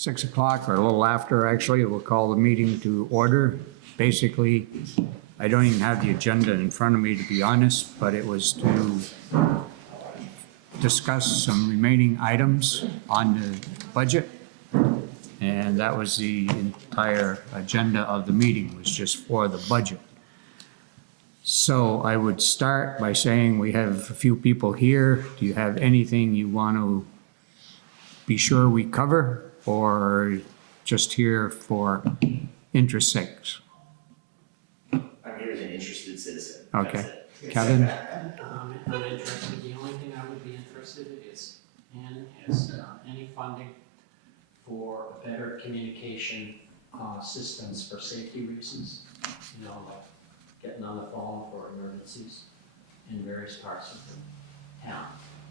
6 o'clock or a little after, actually. We'll call the meeting to order. Basically, I don't even have the agenda in front of me, to be honest, but it was to discuss some remaining items on the budget. And that was the entire agenda of the meeting, was just for the budget. So I would start by saying we have a few people here. Do you have anything you want to be sure we cover, or just here for interest sakes? I'm here as an interested citizen. Okay. Kevin? I'm interested. The only thing I would be interested in is any funding for better communication systems for safety reasons. You know, like getting on the phone for emergencies in various parts of the town.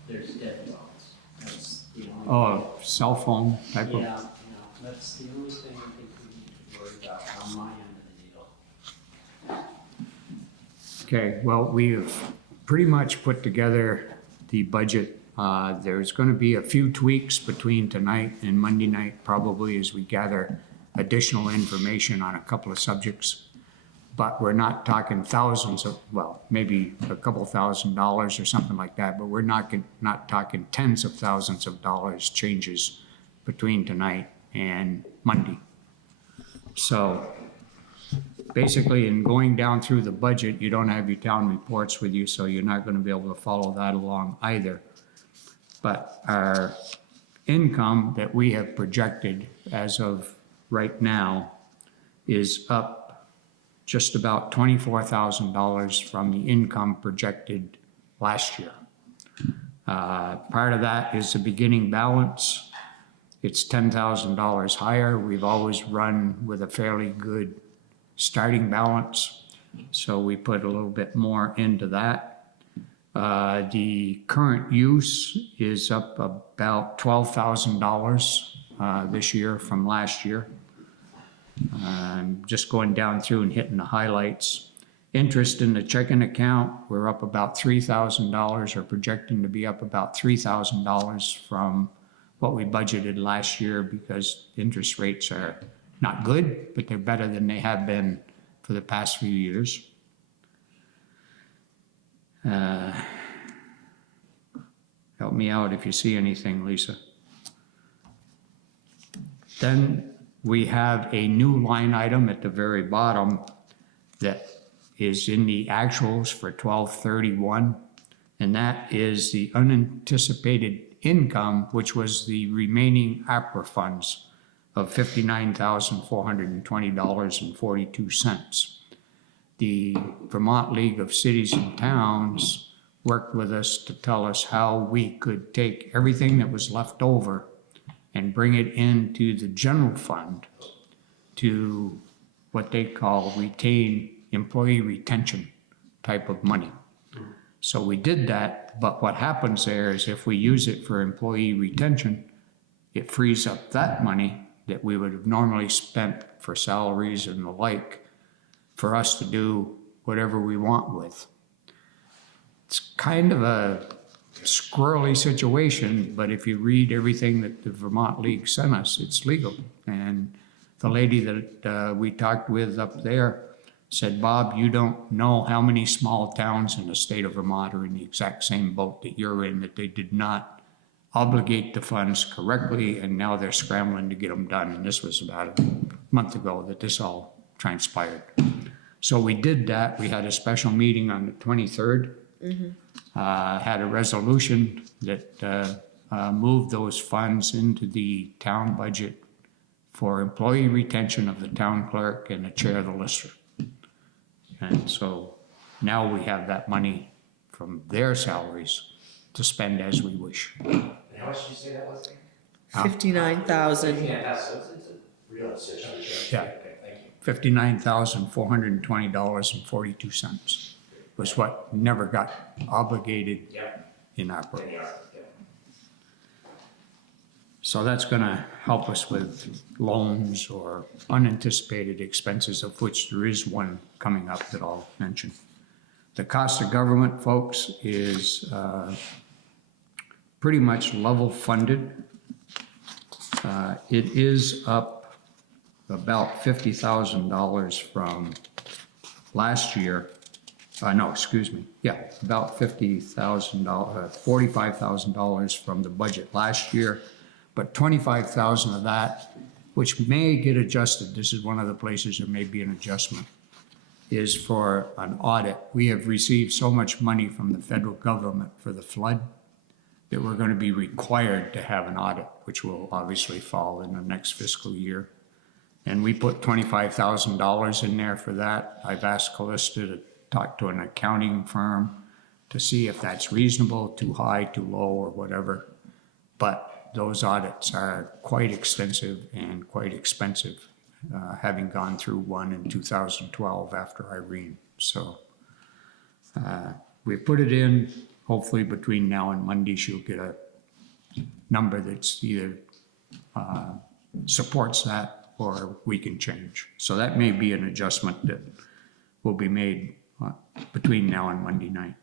There's dead zones. That's the only Oh, cell phone type of? Yeah, that's the only thing I think we need to worry about on my end of the deal. Okay, well, we've pretty much put together the budget. There's going to be a few tweaks between tonight and Monday night, probably, as we gather additional information on a couple of subjects. But we're not talking thousands of, well, maybe a couple $1,000s or something like that, but we're not talking tens of thousands of dollars changes between tonight and Monday. So basically, in going down through the budget, you don't have your town reports with you, so you're not going to be able to follow that along either. But our income that we have projected as of right now is up just about $24,000 from the income projected last year. Part of that is the beginning balance. It's $10,000 higher. We've always run with a fairly good starting balance, so we put a little bit more into that. The current use is up about $12,000 this year from last year. Just going down through and hitting the highlights. Interest in the checking account, we're up about $3,000, or projecting to be up about $3,000 from what we budgeted last year, because interest rates are not good, but they're better than they have been for the past few years. Help me out if you see anything, Lisa. Then we have a new line item at the very bottom that is in the actuals for 12/31, and that is the unanticipated income, which was the remaining APRA funds of $59,420.42. The Vermont League of Cities and Towns worked with us to tell us how we could take everything that was left over and bring it into the general fund to what they call employee retention type of money. So we did that, but what happens there is if we use it for employee retention, it frees up that money that we would have normally spent for salaries and the like for us to do whatever we want with. It's kind of a squirrely situation, but if you read everything that the Vermont League sent us, it's legal. And the lady that we talked with up there said, Bob, you don't know how many small towns in the state of Vermont are in the exact same boat that you're in, that they did not obligate the funds correctly, and now they're scrambling to get them done. And this was about a month ago that this all transpired. So we did that. We had a special meeting on the 23rd. Had a resolution that moved those funds into the town budget for employee retention of the town clerk and the chair of the lister. And so now we have that money from their salaries to spend as we wish. And how much did you say that was? 59,000. Yeah, that's a real decision. Yeah. Okay, thank you. $59,420.42 was what never got obligated in our program. Yeah. So that's going to help us with loans or unanticipated expenses, of which there is one coming up that I'll mention. The cost of government, folks, is pretty much level funded It is up about $50,000 from last year. No, excuse me. Yeah, about $50,000, $45,000 from the budget last year. But 25,000 of that, which may get adjusted, this is one of the places there may be an adjustment, is for an audit. We have received so much money from the federal government for the flood that we're going to be required to have an audit, which will obviously fall in the next fiscal year. And we put $25,000 in there for that. I've asked Callista to talk to an accounting firm to see if that's reasonable, too high, too low, or whatever. But those audits are quite extensive and quite expensive, having gone through one in 2012 after Irene. So we put it in. Hopefully between now and Monday, she'll get a number that's either supports that or we can change. So that may be an adjustment that will be made between now and Monday night.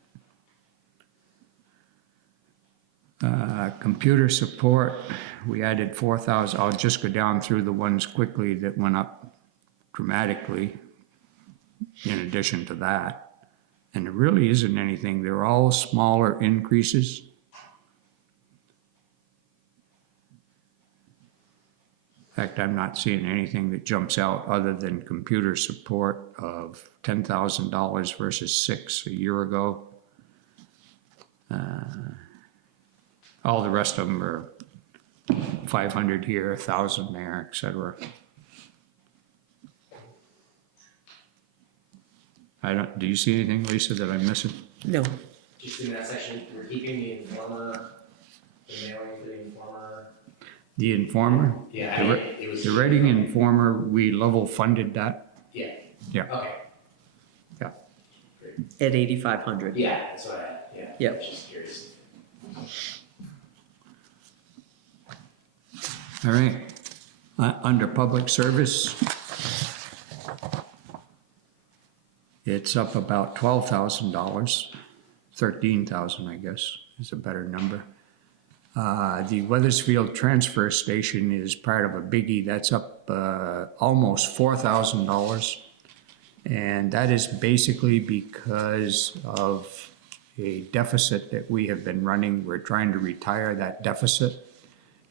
Computer support, we added 4,000. I'll just go down through the ones quickly that went up dramatically in addition to that. And there really isn't anything. They're all smaller increases. In fact, I'm not seeing anything that jumps out other than computer support of $10,000 versus $6,000 a year ago. All the rest of them are 500 here, 1,000 there, etc. Do you see anything, Lisa, that I'm missing? No, Just in that section, we're keeping the informer, the mailing for the informer. The Informer? Yeah, I mean, it was. The Reading Informer, we level funded that. Yeah, Yeah, okay, yeah. at 8,500. yeah, that's what I, yeah. Yep. Just curious. All right. Under public service, it's up about $12,000, $13,000, I guess, is a better number. The Weathersfield transfer station is part of a biggie. That's up almost $4,000. And that is basically because of a deficit that we have been running. We're trying to retire that deficit.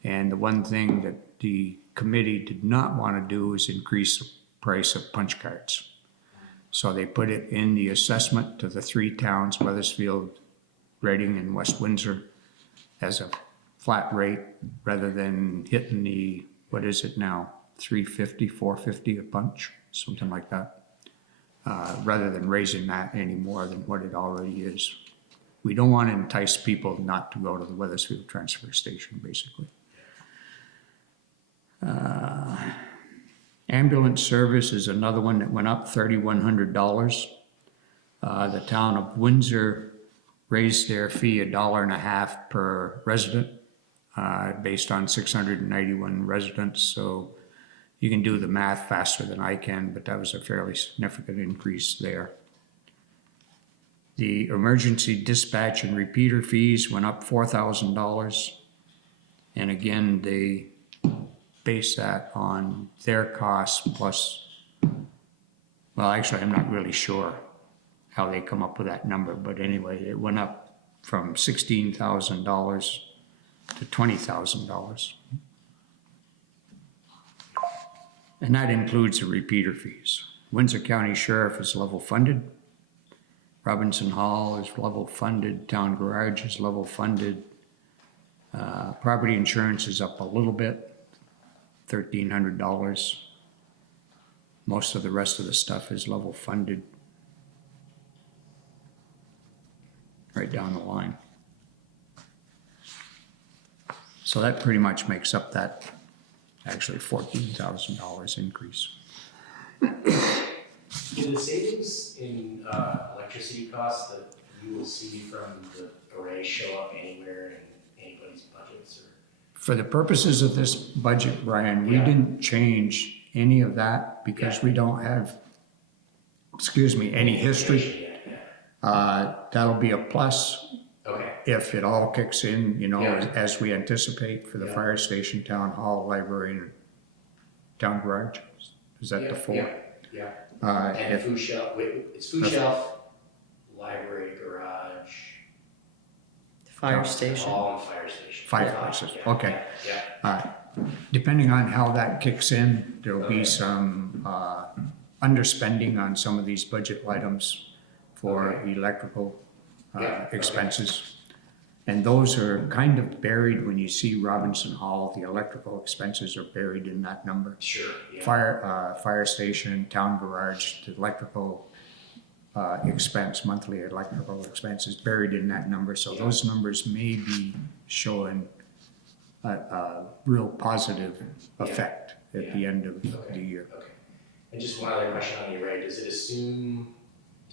And the one thing that the committee did not want to do is increase the price of punch cards. So they put it in the assessment to the three towns, Weathersfield, Reading, and West Windsor, as a flat rate rather than hitting the, what is it now, $3.50, $4.50 a punch, something like that, rather than raising that any more than what it already is. We don't want to entice people not to go to the Weathersfield transfer station, basically. Ambulance service is another one that went up $3,100. The town of Windsor raised their fee $1.50 per resident, based on 691 residents. So you can do the math faster than I can, but that was a fairly significant increase there. The emergency dispatch and repeater fees went up $4,000. And again, they base that on their costs plus, well, actually, I'm not really sure how they come up with that number, but anyway, it went up from $16,000 to $20,000. And that includes the repeater fees. Windsor County Sheriff is level funded. Robinson Hall is level funded. Town Garage is level funded. Property insurance is up a little bit, $1,300. Most of the rest of the stuff is level funded. Right down the line. So that pretty much makes up that actually $14,000 increase. Do the savings in electricity costs that you will see from the array show up anywhere in anybody's budgets? Or? For the purposes of this budget, Brian, we didn't change any of that because we don't have, any history. Yeah. That'll be a plus. Okay. if it all kicks in, you know, Yeah. as we anticipate for the Yeah. fire station, town hall, library, and town garage. Is that the four? Yeah. If And food shelf, wait, it's food shelf, library, garage, Fire station. hall, and fire station. Fire Yeah, places, yeah, okay. Yeah, Depending on how that kicks in, there'll be Okay. some underspending on some of these budget items for Okay. electrical Yeah, okay. expenses. And those are kind of buried when you see Robinson Hall, the electrical expenses are buried in that number. Sure, yeah. Fire station, town garage, the electrical expense, monthly electrical expense is buried in that number. So Yeah. those numbers may be showing a real positive effect at the end of the year. Okay. And just one other question on the array, does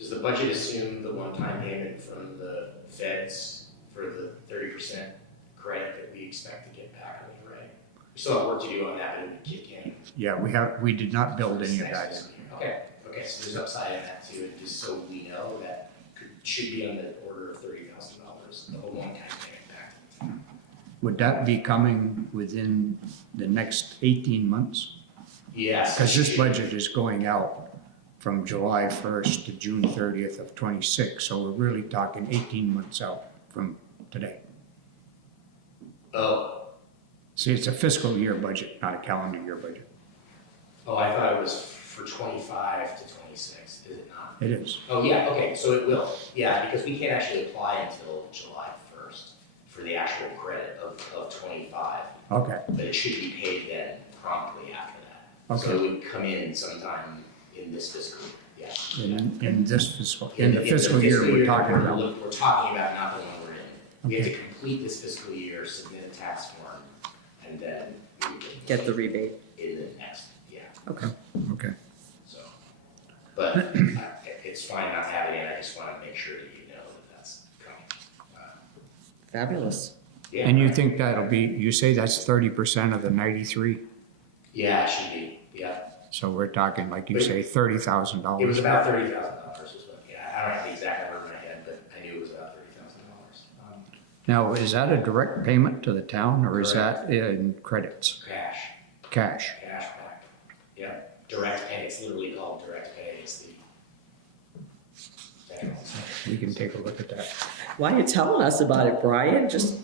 the budget assume the one-time payment from the feds for the 30% credit that we expect to get back on the array? We still have work to do on that, but it would kick in. Yeah, we did not build any of Next that in. fiscal year. Okay, so there's upside in that too, and just so we know that should be on the order of $30,000, the whole one-time payment back. Would that be coming within the next 18 months? Yes. Because this budget is going out from July 1st to June 30th of 26, so we're really talking 18 months out from today. Oh, See, it's a fiscal year budget, not a calendar year budget. I thought it was for 25 to 26, is it not? It is. Oh, yeah, okay, so it will, yeah, because we can't actually apply until July 1st for the actual credit of 25, Okay, but it should be paid then promptly after that. So okay. it would come in sometime in this fiscal year, yeah. In this fiscal, in the fiscal year we're talking about. We're talking about, not the one we're in. We have to complete this fiscal year, submit a tax form, and then we would Get the rebate. in the next, yeah, Okay. Okay. so. But it's fine not having it, I just want to make sure that you know that that's coming. Fabulous. Yeah. And you think that'll be, you say that's 30% of the 93? Yeah, it should be, yeah. So we're talking, like you say, $30,000. It was about $30,000 is what, yeah, I don't have the exact number in my head, but I knew it was about $30,000. Now, is that a direct payment to the town or is that in credits? Cash Cash? back, yeah, direct pay, it's literally called direct pay, it's the. We can take a look at that. Why are you telling us about it, Brian? Just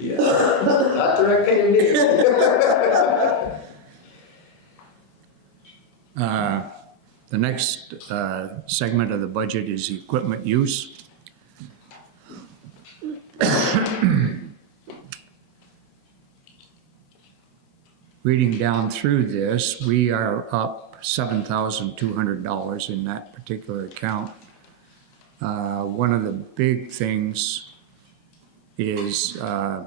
Yeah, not direct pay to me. The next segment of the budget is equipment use. Reading down through this, we are up $7,200 in that particular account. One of the big things is, I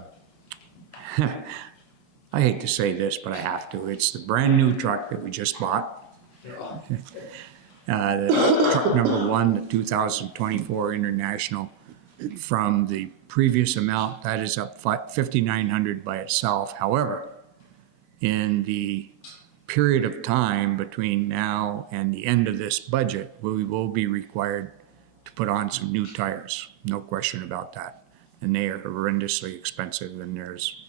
hate to say this, but I have to. It's the brand new truck that we just bought. The truck number one, the 2024 International, from the previous amount, that is up $5,900 by itself. However, in the period of time between now and the end of this budget, we will be required to put on some new tires. No question about that. And they are horrendously expensive, and there's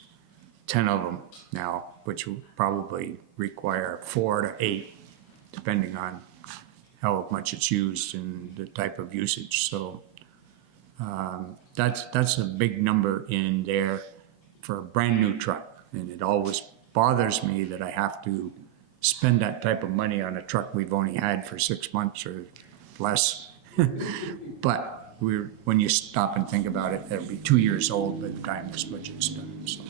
10 of them now, which will probably require 4 to 8, depending on how much it's used and the type of usage. So that's a big number in there for a brand new truck. And it always bothers me that I have to spend that type of money on a truck we've only had for 6 months or less. But when you stop and think about it, it'll be 2 years old by the time this budget's done. So.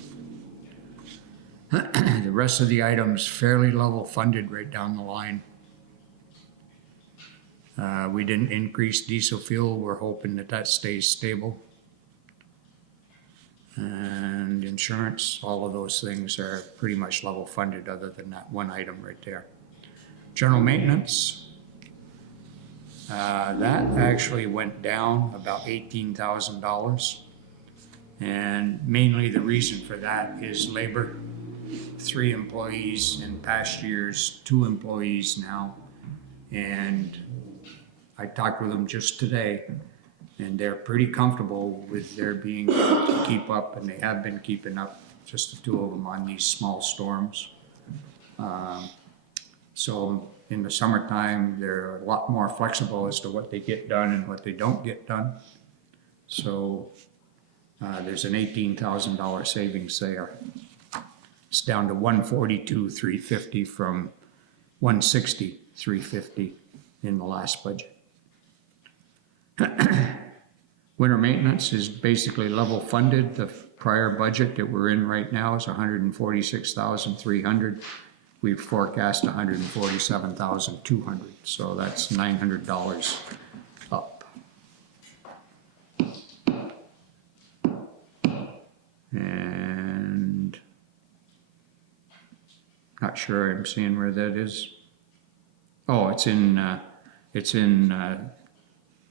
The rest of the items fairly level funded right down the line. We didn't increase diesel fuel. We're hoping that stays stable. And insurance, all of those things are pretty much level funded other than that one item right there. General maintenance, that actually went down about $18,000. And mainly the reason for that is labor. 3 employees in past years, 2 employees now. And I talked with them just today, and they're pretty comfortable with their being able to keep up, and they have been keeping up, just the two of them on these small storms. So in the summertime, they're a lot more flexible as to what they get done and what they don't get done. So there's an $18,000 savings there. It's down to $142,350 from $160,350 in the last budget. Winter maintenance is basically level funded. The prior budget that we're in right now is $146,300. We've forecast $147,200, so that's $900 up. And not sure I'm seeing where that is. Oh, it's in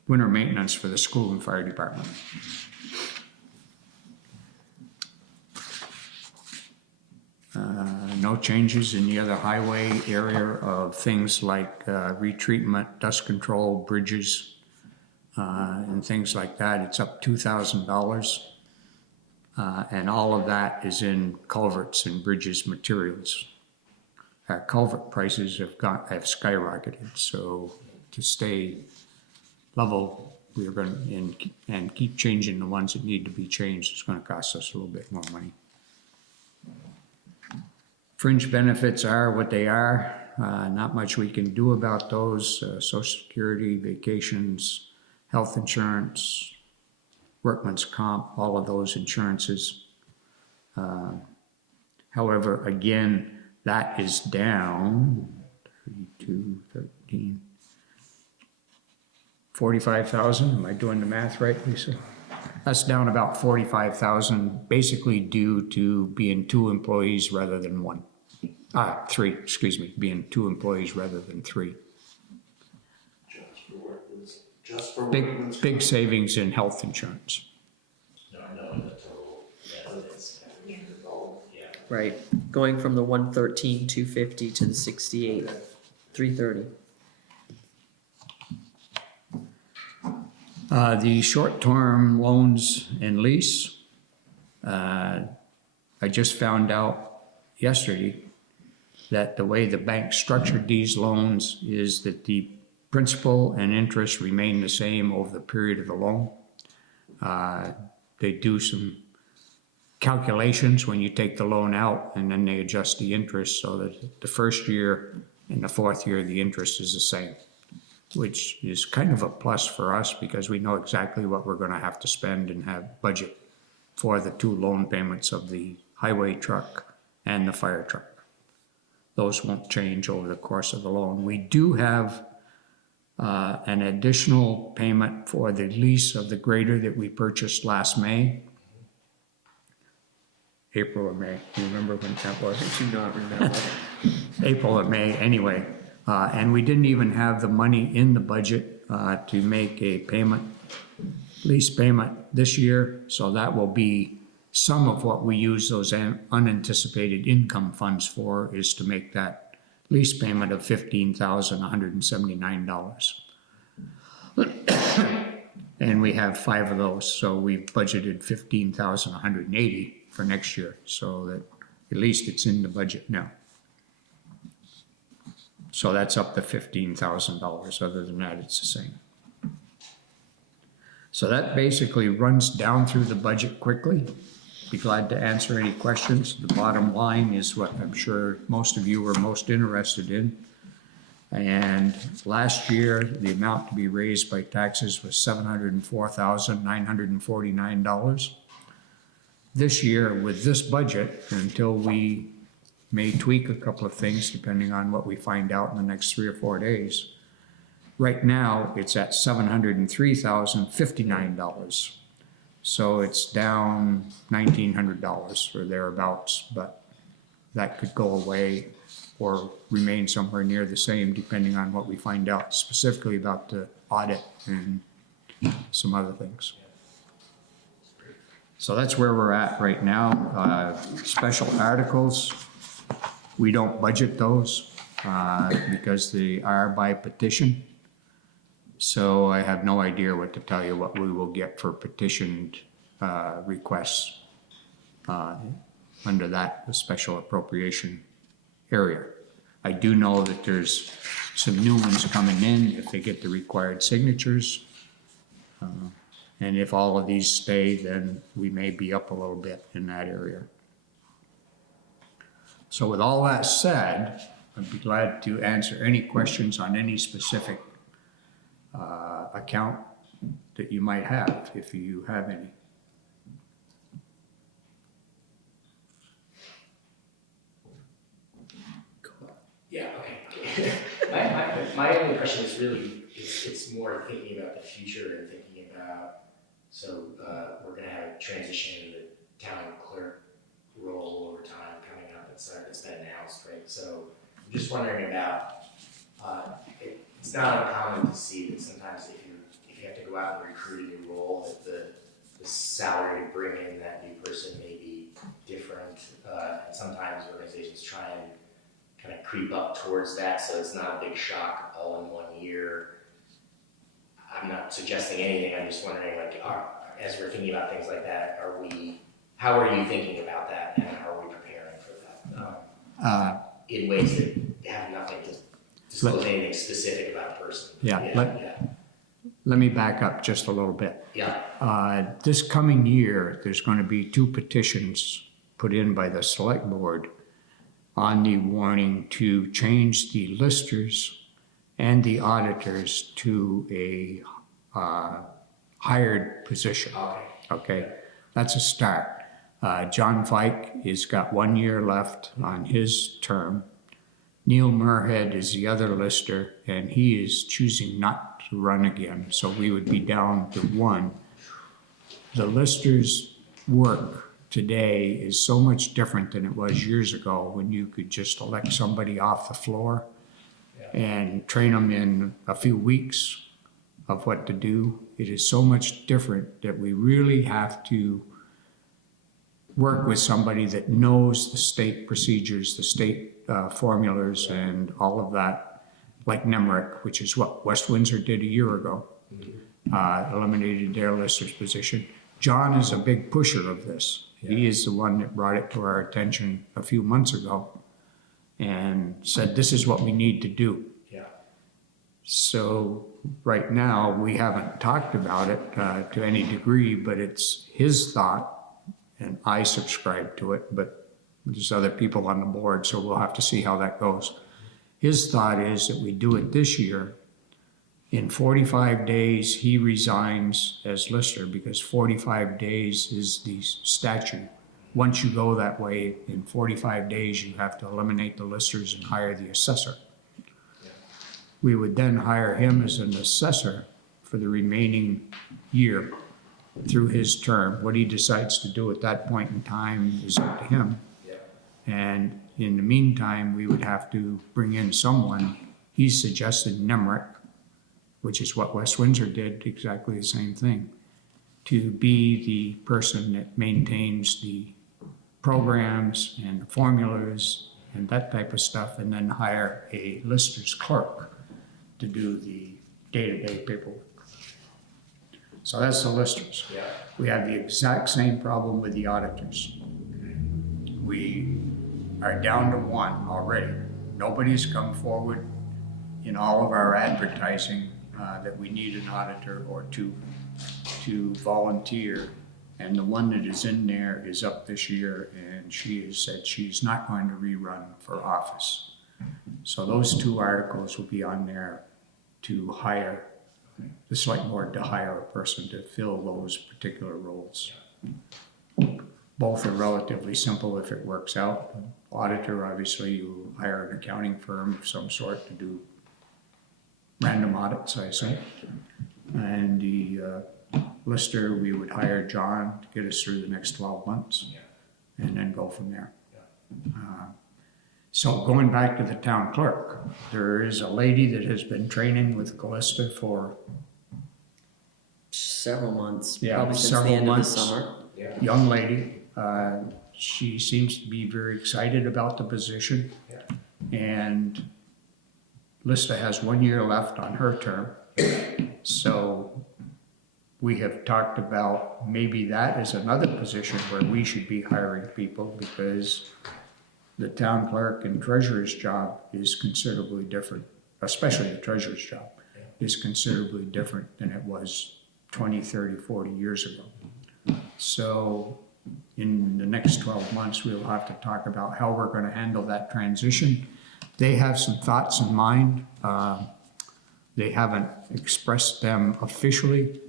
winter maintenance for the school and fire department. No changes in the other highway area of things like retreatment, dust control, bridges, and things like that. It's up $2,000. And all of that is in culverts and bridges materials. Our culvert prices have skyrocketed, so to stay level, we're going to and keep changing the ones that need to be changed. It's going to cost us a little bit more money. Fringe benefits are what they are. Not much we can do about those. Social Security, vacations, health insurance, workman's comp, all of those insurances. However, again, that is down 32, 13, 45,000. Am I doing the math right, Lisa? That's down about 45,000, basically due to being 2 employees rather than 1. 3, excuse me, being 2 employees rather than 3. Just for Big savings in health insurance. No, I know the total, it's yeah. Right, going from the 113,250 to the 68,330. The short-term loans and lease, I just found out yesterday that the way the bank structured these loans is that the principal and interest remain the same over the period of the loan. They do some calculations when you take the loan out, and then they adjust the interest so that the first year and the 4th year the interest is the same, which is kind of a plus for us because we know exactly what we're going to have to spend and have budget for the 2 loan payments of the highway truck and the fire truck. Those won't change over the course of the loan. We do have an additional payment for the lease of the grader that we purchased last May. April or May, you remember when that was? I do not remember. April or May, anyway. And we didn't even have the money in the budget to make a payment, lease payment this year. So that will be some of what we use those unanticipated income funds for, is to make that lease payment of $15,179. And we have 5 of those, so we've budgeted $15,180 for next year, so that at least it's in the budget now. So that's up to $15,000. Other than that, it's the same. So that basically runs down through the budget quickly. Be glad to answer any questions. The bottom line is what I'm sure most of you were most interested in. And last year, the amount to be raised by taxes was $704,949. This year, with this budget, until we may tweak a couple of things depending on what we find out in the next 3 or 4 days, right now it's at $703,059. So it's down $1,900 or thereabouts, but that could go away or remain somewhere near the same depending on what we find out specifically about the audit and some other things. So that's where we're at right now. Special articles, we don't budget those. because they are by petition. So I have no idea what to tell you what we will get for petitioned requests under that special appropriation area. I do know that there's some new ones coming in if they get the required signatures. And if all of these stay, then we may be up a little bit in that area. So with all that said, I'd be glad to answer any questions on any specific account that you might have, if you have any. Yeah, okay. My only question is really, it's more thinking about the future and thinking about, so we're gonna have a transition in the town clerk role over time coming up, it's been announced, right? So I'm just wondering about, it's not uncommon to see that sometimes if you have to go out and recruit a new role, that the salary to bring in that new person may be different. And sometimes organizations try and kind of creep up towards that, so it's not a big shock all in 1 year. I'm not suggesting anything, I'm just wondering, like, as we're thinking about things like that, how are you thinking about that, and how are we preparing for that? In ways that have nothing to disclose anything specific about a person. Let me back up just a little bit. Yeah. This coming year, there's going to be 2 petitions put in by the select board on the warning to change the listers and the auditors to a hired position. Okay, that's a start. John Fike has got 1 year left on his term. Neil Murhead is the other lister, and he is choosing not to run again, so we would be down to 1. The listers' work today is so much different than it was years ago, when you could just elect somebody off the floor and train them in a few weeks of what to do. It is so much different that we really have to work with somebody that knows the state procedures, the state formulas and all of that, like Nemrick, which is what West Windsor did a year ago, eliminated their lister's position. John is a big pusher of this. He is the one that brought it to our attention a few months ago and said, this is what we need to do. So right now, we haven't talked about it to any degree, but it's his thought, and I subscribe to it, but there's other people on the board, so we'll have to see how that goes. His thought is that we do it this year. In 45 days, he resigns as lister, because 45 days is the statute. Once you go that way, in 45 days, you have to eliminate the listers and hire the assessor. We would then hire him as an assessor for the remaining year through his term. What he decides to do at that point in time is up to him. And in the meantime, we would have to bring in someone. He suggested Nemrick, which is what West Windsor did, exactly the same thing, to be the person that maintains the programs and the formulas and that type of stuff, and then hire a lister's clerk to do the day-to-day paperwork. So that's the listers. We have the exact same problem with the auditors. We are down to 1 already. Nobody's come forward in all of our advertising that we need an auditor or 2 to volunteer. And the one that is in there is up this year, and she has said she's not going to rerun for office. So those 2 articles will be on there to hire, the select board to hire a person to fill those particular roles. Both are relatively simple if it works out. Auditor, obviously, you hire an accounting firm of some sort to do random audits, I assume. And the lister, we would hire John to get us through the next 12 months and then go from there. So going back to the town clerk, there is a lady that has been training with Callista for several months, Yeah, probably since several the end months. of the summer. young lady. She seems to be very excited about the position. And Lista has 1 year left on her term. So we have talked about maybe that is another position where we should be hiring people, because the town clerk and treasurer's job is considerably different, especially the treasurer's job is considerably different than it was 20, 30, 40 years ago. So in the next 12 months, we'll have to talk about how we're going to handle that transition. They have some thoughts in mind. They haven't expressed them officially,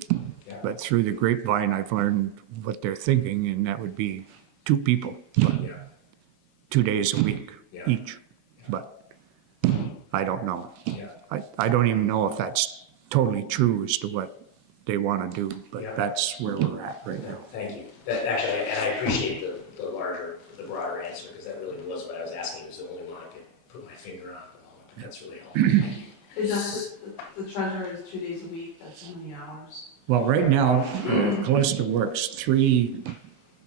but through the grapevine, I've learned what they're thinking, and that would be 2 people, but 2 days a week each. But I don't know. I don't even know if that's totally true as to what they want to do, but that's where we're at right now. Thank you. That actually, and I appreciate the broader answer, because that really was what I was asking. It was the only one I could put my finger on. That's really helpful. Thank you. Is that the treasurer is 2 days a week, that's how many hours? Well, right now, Callista works 3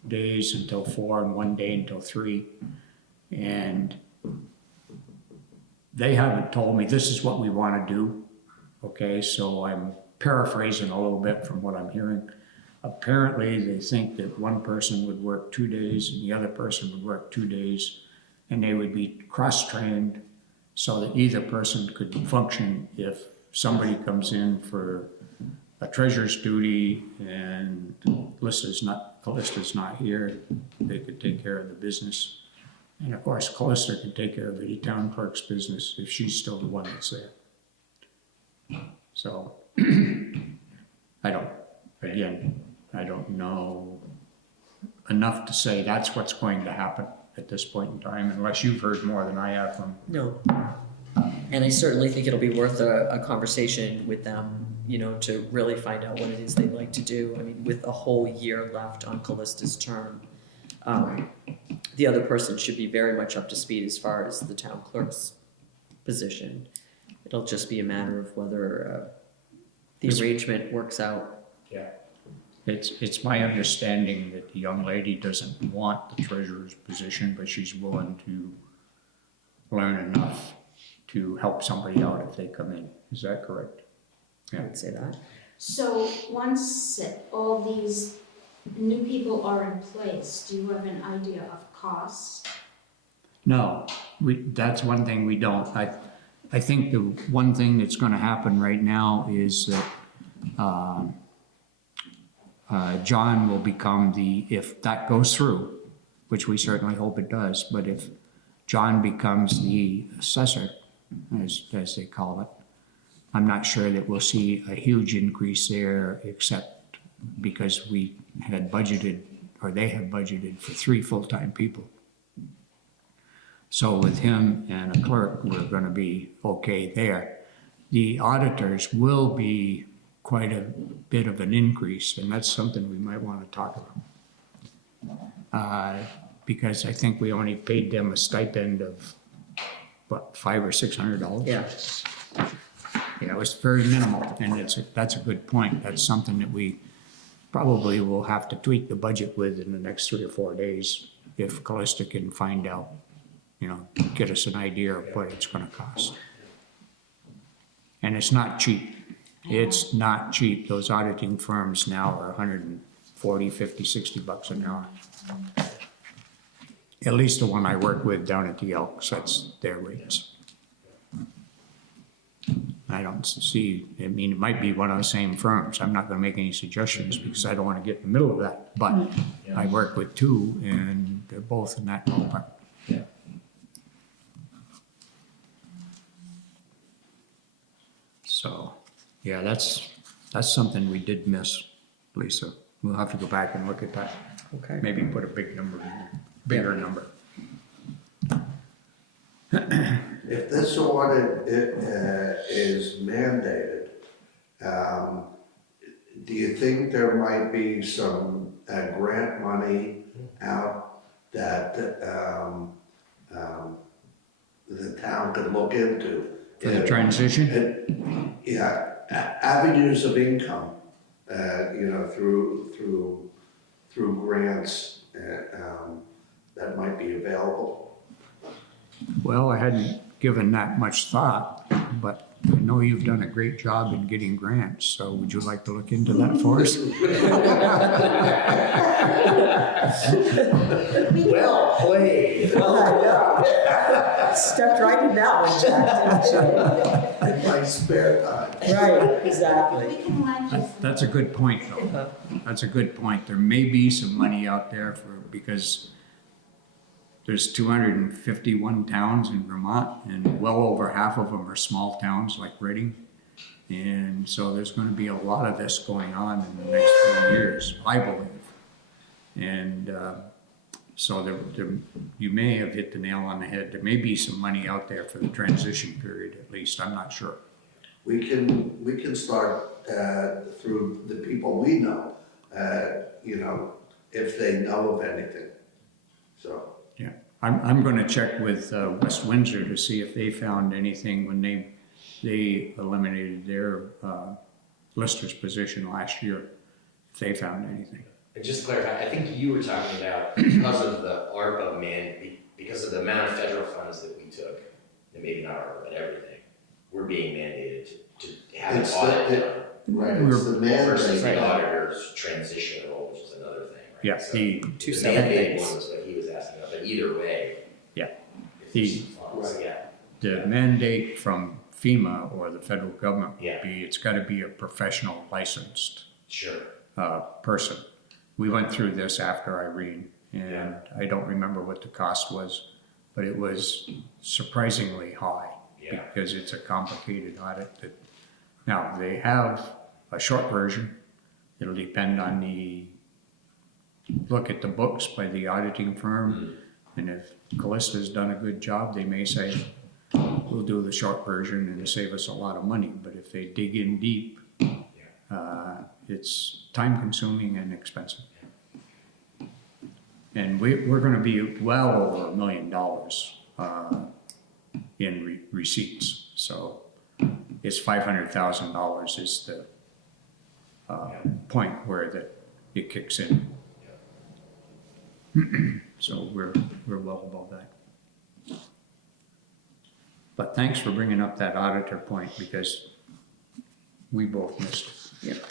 days until 4 and 1 day until 3. And they haven't told me this is what we want to do. Okay, so I'm paraphrasing a little bit from what I'm hearing. Apparently, they think that one person would work 2 days and the other person would work 2 days, and they would be cross-trained so that either person could function if somebody comes in for a treasurer's duty and Callista's not here, they could take care of the business. And of course, Callista could take care of any town clerk's business if she's still the one that's there. So, I don't know enough to say that's what's going to happen at this point in time, unless you've heard more than I have from. No. And I certainly think it'll be worth a conversation with them, you know, to really find out what it is they'd like to do. I mean, with a whole year left on Callista's term, the other person should be very much up to speed as far as the town clerk's position. It'll just be a matter of whether the arrangement works out. Yeah. It's my understanding that the young lady doesn't want the treasurer's position, but she's willing to learn enough to help somebody out if they come in. Is that correct? I would say that. So once all these new people are in place, do you have an idea of costs? No, that's one thing we don't. I think the one thing that's going to happen right now is that John will become if that goes through, which we certainly hope it does, but if John becomes the assessor, as they call it, I'm not sure that we'll see a huge increase there, except because we had budgeted, or they have budgeted for 3 full-time people. So with him and a clerk, we're going to be okay there. The auditors will be quite a bit of an increase, and that's something we might want to talk about. Because I think we only paid them a stipend of, what, $500 or $600? Yeah. Yeah, it was very minimal, and that's a good point. That's something that we probably will have to tweak the budget with in the next 3 or 4 days if Callista can find out, you know, get us an idea of what it's going to cost. And it's not cheap. It's not cheap. Those auditing firms now are $140, $50, $60 an hour. At least the one I work with down at the Elks, that's their rates. I don't see, I mean, it might be one of the same firms. I'm not going to make any suggestions because I don't want to get in the middle of that. But I work with 2, and they're both in that ballpark. Yeah. So, yeah, that's something we did miss, Lisa. We'll have to go back and look at that. Okay. Maybe put a big number in there, bigger number. If this audit is mandated, do you think there might be some grant money out that the town could look into? For the transition? Yeah, avenues of income, you know, through grants that might be available. Well, I hadn't given that much thought. but I know you've done a great job in getting grants, so would you like to look into that for us? Well played. Stepped right in that one, Jack, didn't In my spare time. you? Right, exactly. We can lend you. That's a good point, though. That's a good point. There may be some money out there because there's 251 towns in Vermont, and well over half of them are small towns like Reading. And so there's going to be a lot of this going on in the next few years, I believe. And so you may have hit the nail on the head. There may be some money out there for the transition period, at least. I'm not sure. We can start through the people we know, if they know of anything. So. Yeah, I'm going to check with West Windsor to see if they found anything when they eliminated their lister's position last year, if they found anything. And just to clarify, I think you were talking about because of the ARPA because of the amount of federal funds that we took, and maybe not ARPA, but everything, we're being mandated to have an audit done. Right, it's the Versus mandate. the auditor's transition role, which is another thing, right? Yeah, So the Two the separate mandated things. one was what he was asking about, but either way. Yeah. if there's some funds, Right. yeah. the mandate from FEMA or the federal government Yeah. would be it's got to be a professional licensed Sure. person. We went through this after Irene, and Yeah. I don't remember what the cost was, but it was surprisingly high Yeah. because it's a complicated audit. Now, they have a short version. It'll depend on look at the books by the auditing firm. And if Callista's done a good job, they may say, we'll do the short version and save us a lot of money. But if they dig in deep, it's time consuming and expensive. And we're gonna be well over $1 million in receipts. So it's $500,000 is the point where it kicks in. So we're well above that. But thanks for bringing up that auditor point because we both missed it. Yep.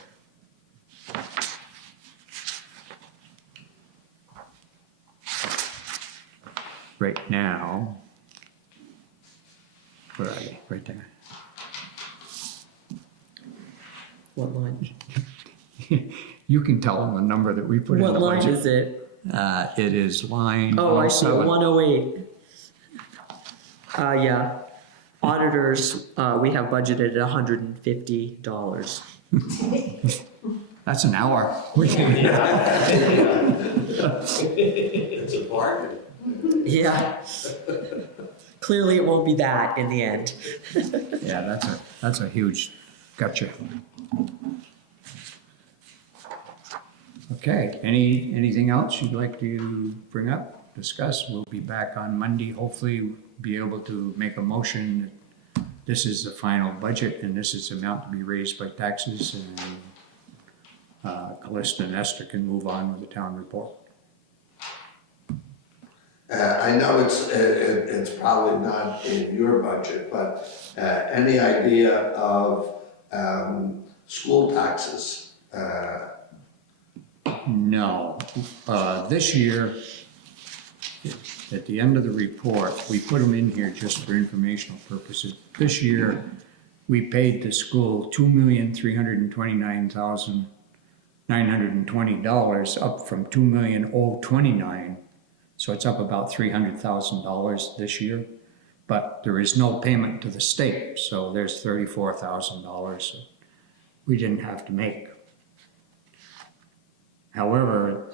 Right now, where are you? Right there. What line? You can tell them the number that we put in What the line budget. is it? It is line Oh, I see, 107. 108. Yeah. Auditors, we have budgeted $150. That's an hour. It's a bargain. Yeah. Clearly, it won't be that in the end. Yeah, that's a huge gotcha. Okay, anything else you'd like to bring up, discuss? We'll be back on Monday, hopefully be able to make a motion. This is the final budget and this is the amount to be raised by taxes, and Callista and Esther can move on with the town report. I know it's probably not in your budget, but any idea of school taxes? No. This year, at the end of the report, we put them in here just for informational purposes. This year, we paid the school $2,329,920, up from $2,029,029. So it's up about $300,000 this year. But there is no payment to the state, so there's $34,000 that we didn't have to make. However,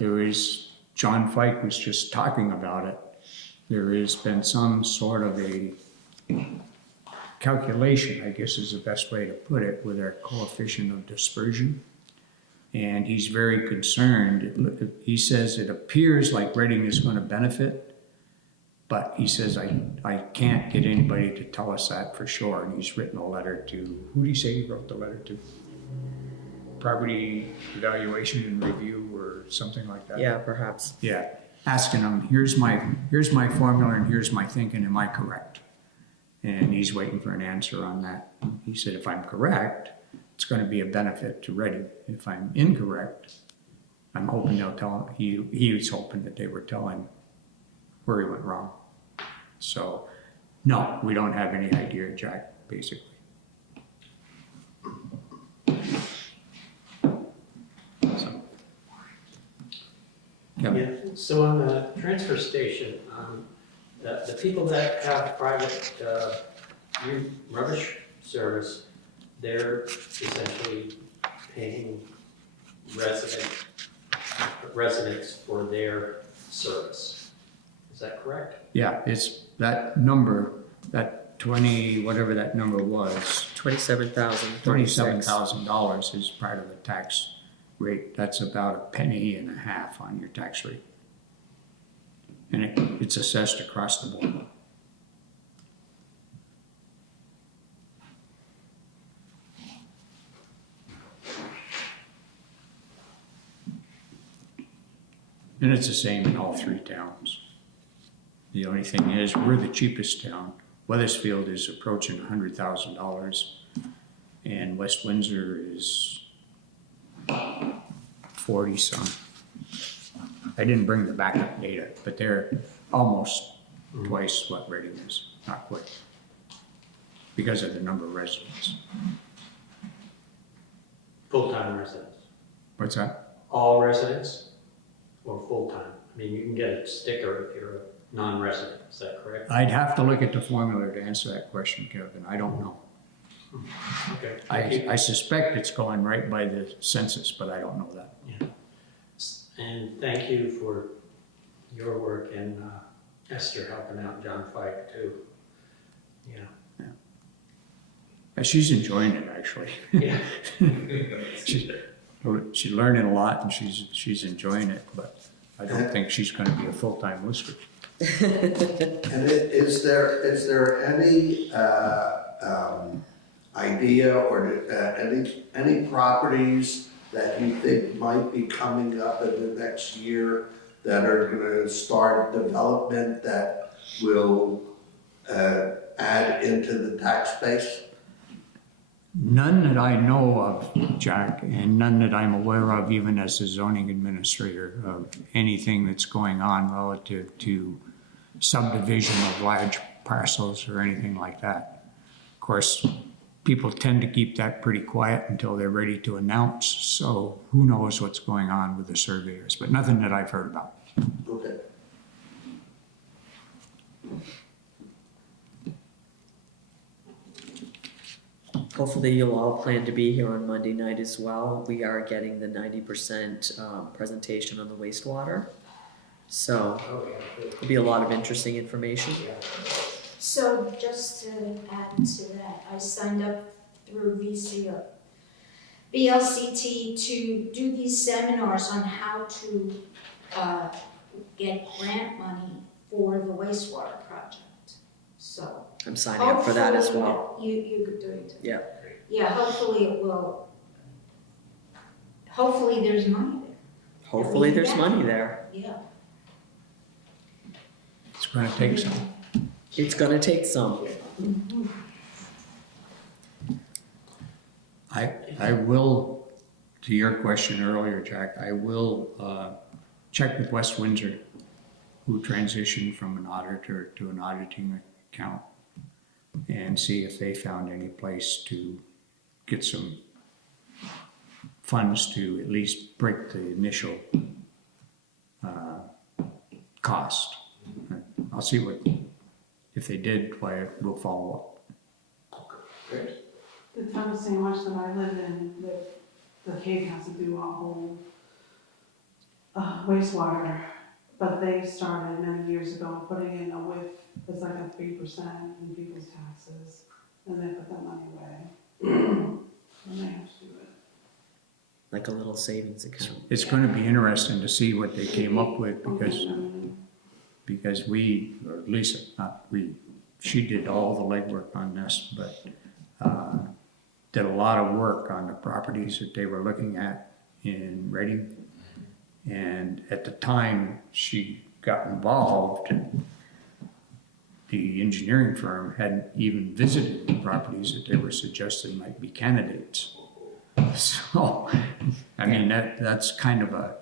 John Fike was just talking about it. There has been some sort of a calculation, I guess is the best way to put it, with our coefficient of dispersion. And he's very concerned. He says it appears like Reading is going to benefit, but he says, I can't get anybody to tell us that for sure. And he's written a letter to, who did he say he wrote the letter to? Property Evaluation and Review or something like that? Yeah, perhaps. Yeah, asking them, here's my formula and here's my thinking, am I correct? And he's waiting for an answer on that. He said, if I'm correct, it's gonna be a benefit to Reading. If I'm incorrect, I'm hoping they'll tell him, he was hoping that they were telling where he went wrong. So, no, we don't have any idea, Jack, basically. So. Kevin? Yeah, so on the transfer station, the people that have private, rubbish service, they're essentially paying residents for their service. Is that correct? Yeah, it's that number, that 20, whatever that number was, $27,000 is part of the tax rate. That's about $0.015 on your tax rate. And it's assessed across the board. And it's the same in all three towns. The only thing is, we're the cheapest town. Weathersfield is approaching $100,000, and West Windsor is 40-some. I didn't bring the backup data, but they're almost twice what Reading is, not quite, because of the number of residents. Full-time residents? What's that? All residents or full-time? I mean, you can get a sticker if you're a non-resident, is that correct? I'd have to look at the formula to answer that question, Kevin. I don't know. Okay. Thank you. I suspect it's going right by the census, but I don't know that. Yeah. And thank you for your work and Esther helping out John Fike too. Yeah. She's enjoying it, actually. Yeah. She's learning a lot, and she's enjoying it, but I don't think she's going to be a full-time lister. And is there any idea or any properties that you think might be coming up in the next year that are going to start development that will add into the tax base? None that I know of, Jack, and none that I'm aware of, even as a zoning administrator, of anything that's going on relative to subdivision of large parcels or anything like that. Of course, people tend to keep that pretty quiet until they're ready to announce, so who knows what's going on with the surveyors, but nothing that I've heard about. Okay. Hopefully you'll all plan to be here on Monday night as well. We are getting the 90% presentation on the wastewater. So Oh, yeah. there'll be a lot of interesting information. So just to add to that, I signed up through BLCT to do these seminars on how to get grant money for the wastewater project. So I'm signing up for that as well. You could do it. Yeah. Yeah, hopefully it will. Hopefully there's money there. Hopefully there's money there. Yeah. It's going to take some. It's gonna take some. I will, to your question earlier, Jack, I will check with West Windsor, who transitioned from an auditor to an auditing account, and see if they found any place to get some funds to at least break the initial cost. I'll see if they did, why we'll follow up. Great. The town of St. March that I live in, the cave has to do a whole wastewater, but they started many years ago putting in a WIF, it's like a 3% in people's taxes, and they put that money away. And they have to do it. Like a little savings account. It's going to be interesting to see what they came up with, because we, or at least not we, she did all the legwork on this, but did a lot of work on the properties that they were looking at in Reading. And at the time she got involved, the engineering firm hadn't even visited the properties that they were suggesting might be candidates. So, I mean, that's kind of a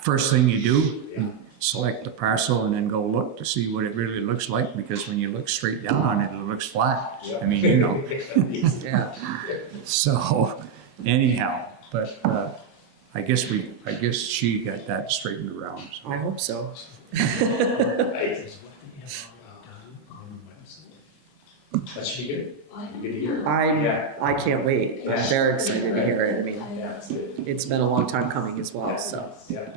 first thing you do. You select the parcel and then go look to see what it really looks like, because when you look straight down on it, it looks flat. I mean, you know. Yeah. So, anyhow, but I guess she got that straightened around. So. I hope so. Right. That should be good. Good to hear. I can't wait. I'm Yeah. very excited to hear it. I mean, Yeah, that's good. it's been a long time coming as well, so Yeah,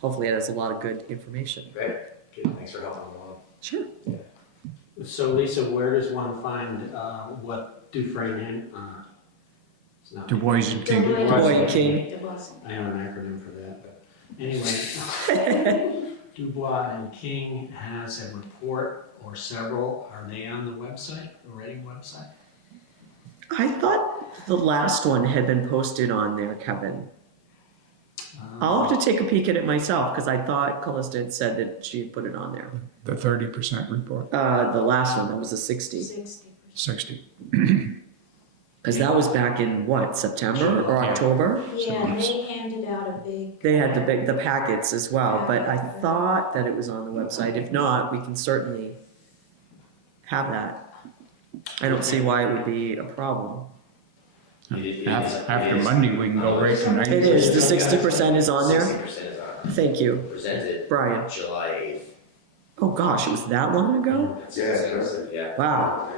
hopefully it has a lot of good information. great. Good. Thanks for helping along. Sure. So Lisa, where does one find what Dufresne? It's not. Du Bois and King. Du Bois and King. It wasn't. I have an acronym for that, but anyway, Du Bois and King has a report or several. Are they on the website, the Reading website? I thought the last one had been posted on there, Kevin. I'll have to take a peek at it myself, because I thought Callista had said that she had put it on there. The 30% report, The last one, that was a 60. 60. Because that was back in what, September or October? Yeah, they handed out a big. They had the packets as well, but I thought that it was on the website. If not, we can certainly have that. I don't see why it would be a problem. After Monday, we can go right to 90. It is, the 60% is on there? 60% is on. Thank you, Presented Brian. July 8th. Oh gosh, it was that long ago? Yeah. Wow.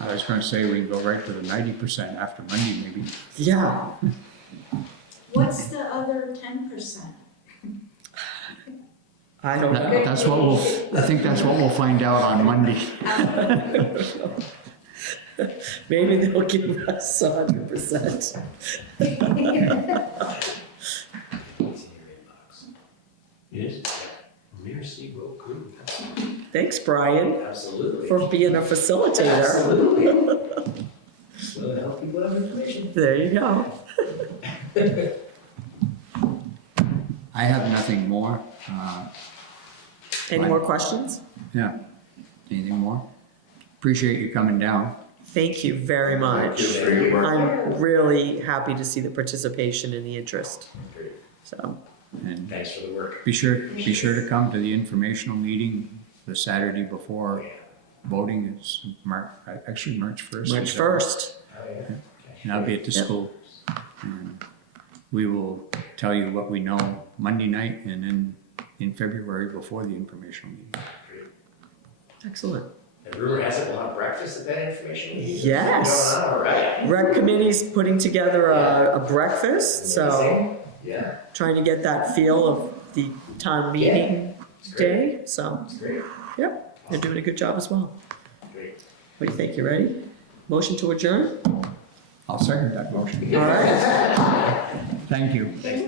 I was going to say we can go right to the 90% after Monday, maybe. Yeah. What's the other 10%? I don't know. That's what I think that's what we'll find out on Monday. Maybe they'll give us 100%. It's in your inbox. It is? Mayor C. Will Crew. Thanks, Brian, Absolutely. for being a facilitator. Absolutely. So to help people have information. There you go. I have nothing more. Any more questions? Yeah. Anything more? Appreciate you coming down. Thank you very much. Thank you for your work. I'm really happy to see the participation and the interest. Great. So, And Thanks for the work. be sure to come to the informational meeting the Saturday before voting. It's March 1st. March 1st. Oh, yeah. And I'll be at the Yep. school. And we will tell you what we know Monday night and then in February before the informational meeting. Excellent. And rumor has it we'll have breakfast at that information meeting. Yes. All right. Rec committee's putting together a breakfast, so Amazing. Yeah, trying to get that feel of the town meeting it's great. day. So, It's great. yep, they're doing a good job as well. Great. What do you think? You ready? Motion to adjourn? I'll second that motion. All right. Thank you. Thanks,